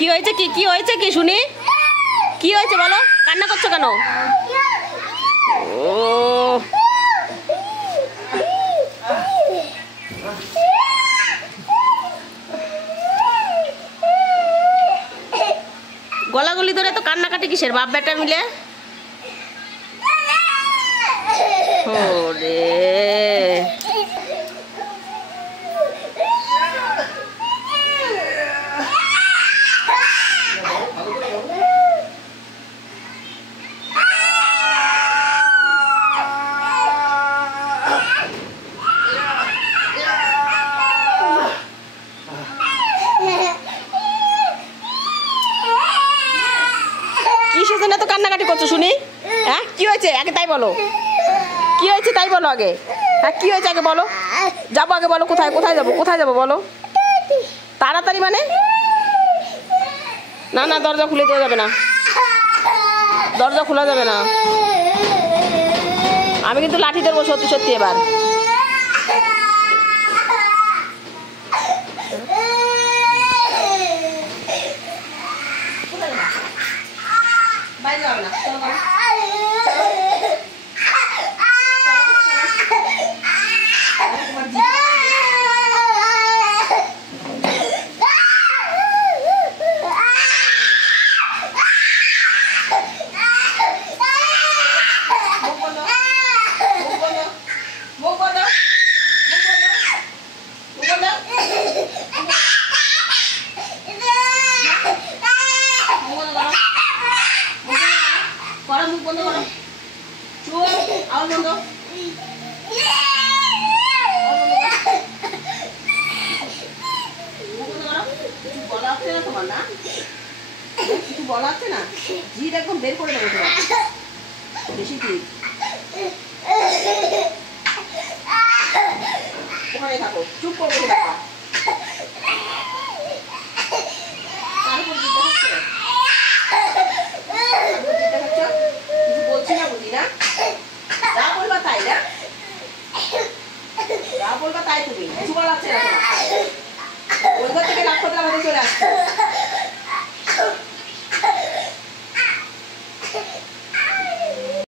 কি হয়েছে কি হয়েছে কি শুনি? কি হয়েছে বলো? কান্না করছো কেন? ও গলাগলি ধরে তো কান্নাকাটি কিসের বাপ বেটা মিলে? ওরে কিসের তো কান্নাকাটি করছো শুনি? হ্যাঁ কি হয়েছে আগে তাই বলো, কি হয়েছে তাই বলো আগে। হ্যাঁ কি হয়েছে আগে বলো, যাবো আগে বলো, কোথায় কোথায় যাবো, কোথায় যাবো বলো তাড়াতাড়ি। মানে না না দরজা খুলে দেওয়া যাবে না, দরজা খোলা যাবে না। আমি কিন্তু লাঠি ধরবো সত্যি সত্যি এবার। বাইরে যাবে না, মুখ বন্ধ করো, চুপ আওয়াজ বন্ধ, বলা হচ্ছে না তোমার, না কিছু বলা হচ্ছে না, জিদ একদম বের করে দেবো তোমার, বেশি জিদ। ওখানে থাকো, চুপ করবো।